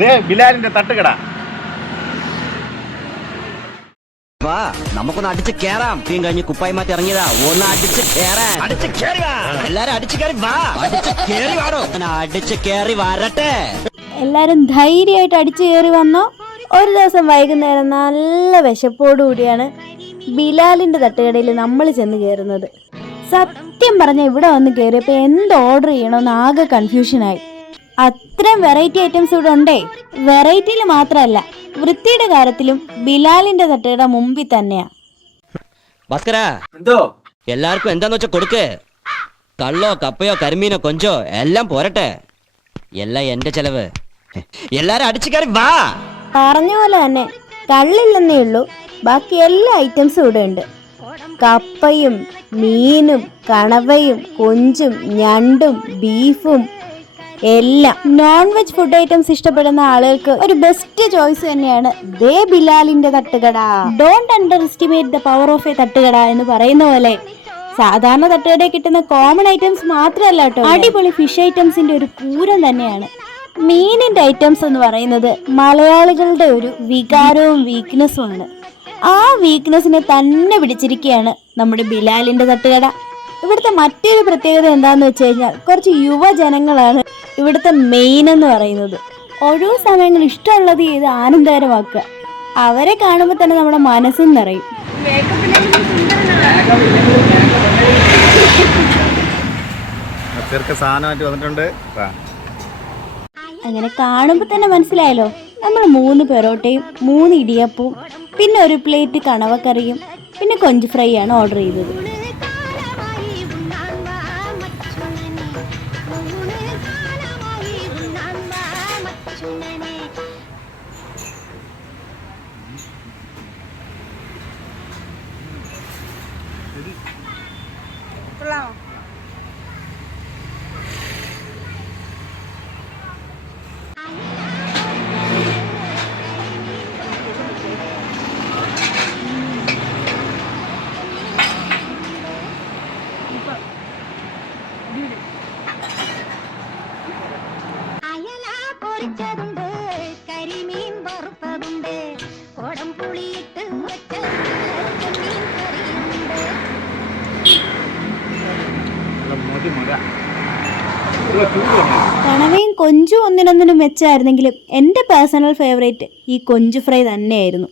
ദേ ബിലാലിന്റെ തട്ടുകട. വാ നമുക്കൊന്ന് അടിച്ച് കേറാം. തീം കഴിഞ്ഞ് കുപ്പായി മാറ്റി ഇറങ്ങിയതാ. ഒന്ന് അടിച്ച് കേറാൻ. അടിച്ച് കേറി വാ. എല്ലാരും അടിച്ച് കേറി വാ. അടിച്ച് കേറി വാടോ. അടിച്ച് കേറി വരട്ടെ. എല്ലാരും ധൈര്യമായിട്ട് അടിച്ചു കയറി വന്നോ? ഒരു ദിവസം വൈകുന്നേരം നല്ല വിശപ്പോടു കൂടിയാണ് ബിലാലിന്റെ തട്ടുകടയിൽ നമ്മൾ ചെന്ന് കയറുന്നത് സത്യം പറഞ്ഞ ഇവിടെ വന്ന് കയറിയപ്പോൾ എന്ത് ഓർഡർ ചെയ്യണമെന്ന് ആകെ കൺഫ്യൂഷനായി അത്രയും വെറൈറ്റി ഐറ്റംസ് ഇവിടെ ഉണ്ടേ. വെറൈറ്റിയിൽ മാത്രമല്ല വൃത്തിയുടെ കാര്യത്തിലും ബിലാലിന്റെ തട്ടയുടെ മുമ്പിൽ തന്നെയാ. ഭാസ്കര എന്തോ? എല്ലാവർക്കും എന്താന്ന് വെച്ചാ കൊടുക്കേ. കള്ളോ കപ്പയോ കരിമീനോ കൊഞ്ചോ എല്ലാം പോരട്ടെ. എല്ലാം എന്റെ ചെലവ്. എല്ലാരും അടിച്ചു കയറി വാ. പറഞ്ഞ പോലെ തന്നെ കള്ളില്ലെന്നേ ഉള്ളൂ. ബാക്കി എല്ലാ ഐറ്റംസും ഇവിടെ ഉണ്ട്. കപ്പയും മീനും കണവയും കൊഞ്ചും ഞണ്ടും ബീഫും എല്ലാം നോൺ വെജ് ഫുഡ് ഐറ്റംസ് ഇഷ്ടപ്പെടുന്ന ആളുകൾക്ക് ഒരു ബെസ്റ്റ് ചോയ്സ് തന്നെയാണ്. ദേ ബിലാലിന്റെ തട്ടുകട. Don't underestimate the power of a thattukada എന്ന് പറയുന്ന പോലെ. സാധാരണ തട്ടുകടയിൽ കിട്ടുന്ന കോമൺ ഐറ്റംസ് മാത്രമല്ല കേട്ടോ അടിപൊളി ഫിഷ് ഐറ്റംസിന്റെ ഒരു പൂരം തന്നെയാണ്. മീനിന്റെ ഐറ്റംസ് എന്ന് പറയുന്നത് മലയാളികളുടെ ഒരു വികാരവും വീക്ക്നെസ്സും ആണ്. ആ വീക്ക്നെസ്സിനെ തന്നെ പിടിച്ചിരിക്കുകയാണ് നമ്മുടെ ബിലാലിന്റെ തട്ടുകട. ഇവിടുത്തെ മറ്റൊരു പ്രത്യേകത എന്താന്ന് വെച്ച് കഴിഞ്ഞാൽ കുറച്ച് യുവജനങ്ങളാണ് ഇവിടുത്തെ മെയിൻ എന്ന് പറയുന്നത്. ഓരോ സമയങ്ങൾ ഇഷ്ടമുള്ളത് ചെയ്ത് ആനന്ദകരമാക്കുക. അവരെ കാണുമ്പോൾ തന്നെ നമ്മുടെ മനസ്സും നിറയും. അങ്ങനെ കാണുമ്പോൾ തന്നെ മനസ്സിലായല്ലോ. നമ്മൾ മൂന്ന് പെറോട്ടയും മൂന്ന് ഇടിയപ്പവും പിന്നെ ഒരു പ്ലേറ്റ് കണവക്കറിയും പിന്നെ കൊഞ്ച് ഫ്രൈ ആണ് ഓർഡർ ചെയ്തത്. പൊരിച്ചതുണ്ട് കരിമീൻ വറുത്തതുണ്ട് കുടം പുളിയിട്ട് കറിയുണ്ട് മൊതി. കണവയും കൊഞ്ചും ഒന്നിനൊന്നിനും വെച്ചായിരുന്നെങ്കിലും എന്റെ പേഴ്സണൽ ഫേവറേറ്റ് ഈ കൊഞ്ച് ഫ്രൈ തന്നെയായിരുന്നു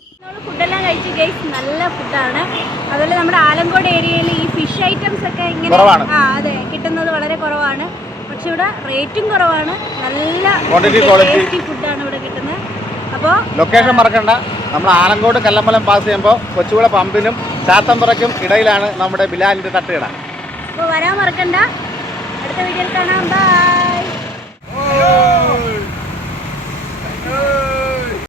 ഫുഡെല്ലാം കഴിച്ച് ഗൈസ് നല്ല ഫുഡാണ് അതുപോലെ നമ്മുടെ ആലങ്കോട് ഏരിയയിൽ ഈ ഫിഷ് ഐറ്റംസ് ഒക്കെ ഇങ്ങനെ കുറവാണ്. ആ അതെ കിട്ടുന്നത് വളരെ കുറവാണ് പക്ഷെ ഇവിടെ റേറ്റും കുറവാണ്. നല്ല ക്വാളിറ്റി ഫുഡാണ് ഇവിടെ കിട്ടുന്നത്. അപ്പോൾ ലൊക്കേഷൻ മറക്കണ്ട. നമ്മൾ ആലങ്കോട് കല്ലമ്പലം പാസ് ചെയ്യുമ്പോൾ കൊച്ചുകുള പമ്പിനും ചാത്തമ്പറയ്ക്കും ഇടയിലാണ് നമ്മുടെ ബിലാലിന്റെ തട്ടുകട. അപ്പോൾ വരാൻ മറക്കണ്ട. അടുത്ത വീഡിയോയിൽ കാണാം. ബൈ